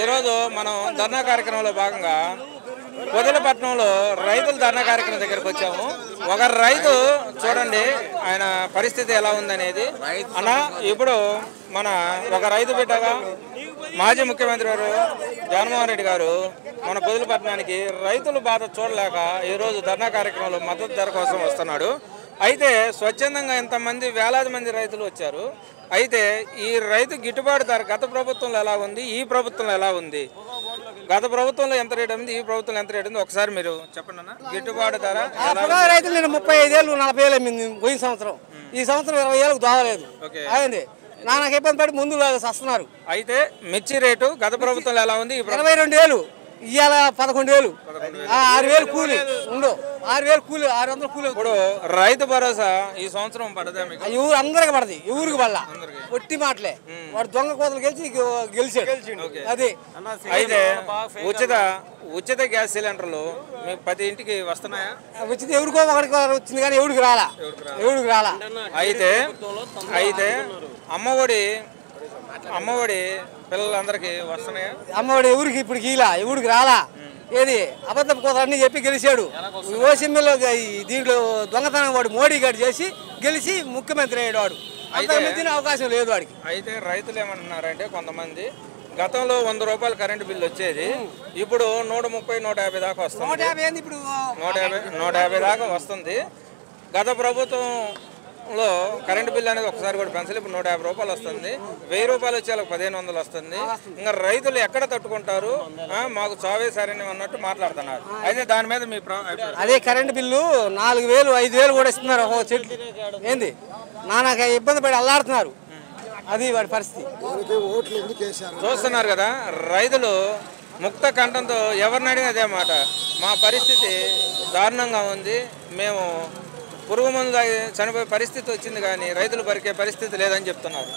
ఈరోజు మనం ధర్నా కార్యక్రమంలో భాగంగా పొదిలపట్నంలో రైతుల ధర్నా కార్యక్రమం దగ్గరికి వచ్చాము. ఒక రైతు చూడండి ఆయన పరిస్థితి ఎలా ఉందనేది. అన్న ఇప్పుడు మన ఒక రైతు బిడ్డగా మాజీ ముఖ్యమంత్రి గారు జగన్మోహన్ రెడ్డి గారు మన పొదిలపట్నానికి రైతుల బాధ చూడలేక ఈరోజు ధర్నా కార్యక్రమంలో మద్దతు ధర కోసం వస్తున్నాడు. అయితే స్వచ్ఛందంగా ఇంతమంది వేలాది మంది రైతులు వచ్చారు. అయితే ఈ రైతు గిట్టుబాటు ధర గత ప్రభుత్వంలో ఎలా ఉంది, ఈ ప్రభుత్వంలో ఎలా ఉంది? గత ప్రభుత్వంలో ఎంత రేటు ఉంది, ఈ ప్రభుత్వంలో ఎంత రేటు ఉంది ఒకసారి మీరు చెప్పండి అన్న. గిట్టుబాటు ధర రైతులు నేను 35 ఏళ్ళు 40 ఏళ్ళు అమ్మింది పోయిన సంవత్సరం. ఈ సంవత్సరం 20 ఏళ్ళకు దోవలేదు. అయింది నాకు ఇబ్బంది పడి ముందు వస్తున్నారు. అయితే మిర్చి రేటు గత ప్రభుత్వంలో ఎలా ఉంది? 22 ఏళ్ళు ఇవాళ 11 ఏళ్ళు 6,000 కూలి ఉండు 6,000 కూలి 600 కూలి. ఇప్పుడు రైతు భరోసా ఈ సంవత్సరం పడదా మీకు? ఎవరు అందరికి పడది, ఎవరికి పడలా. ఒట్టి మాటలే. వాడు దొంగ కోతలు గెలిచాడు అది. అయితే ఉచిత గ్యాస్ సిలిండర్లు మీకు ప్రతి ఇంటికి వస్తున్నాయా? ఉచిత ఎవరికో ఒకరికి వచ్చింది కానీ ఎవరికి రాలా. అయితే అమ్మఒడి పిల్లలందరికీ వస్తున్నాయా? అమ్మఒడి ఎవరికి ఇప్పుడు ఎవరికి రాలా. ఏది అబద్ధం కోతలన్నీ చెప్పి గెలిచాడు. ఓసిమ్మిలో దీంట్లో దొంగతనం వాడు మోడీ గారు చేసి గెలిచి ముఖ్యమంత్రి అయ్యాడు. వాడు అంతకుమించిన అవకాశం లేదు వాడికి. అయితే రైతులు ఏమంటున్నారంటే కొంతమంది గతంలో 100 రూపాయలు కరెంటు బిల్లు వచ్చేది, ఇప్పుడు 130, 150 దాకా వస్తుంది. 150 దాకా వస్తుంది. గత ప్రభుత్వంలో కరెంటు బిల్లు అనేది ఒకసారి కూడా పెంచలేదు. ఇప్పుడు 150 రూపాయలు వస్తుంది. 1000 రూపాయలు వచ్చే 1,500 వస్తుంది. ఇంకా రైతులు ఎక్కడ తట్టుకుంటారు? మాకు చావే సరైన అన్నట్టు మాట్లాడుతున్నారు. అయితే దాని మీద మీ అదే కరెంటు బిల్లు 4,000, 5,000 కూడా ఇస్తున్నారు. ఒక చెట్టు ఏంది నాన్నకి ఇబ్బంది పడి అల్లాడుతున్నారు. అది వాడి పరిస్థితి. చూస్తున్నారు కదా, రైతులు ముక్త కంఠంతో ఎవరిని అడిగిన అదే మాట. మా పరిస్థితి దారుణంగా ఉంది, మేము పురుగు మందు చనిపోయే పరిస్థితి వచ్చింది కానీ రైతులు బరికే పరిస్థితి లేదని చెప్తున్నారు.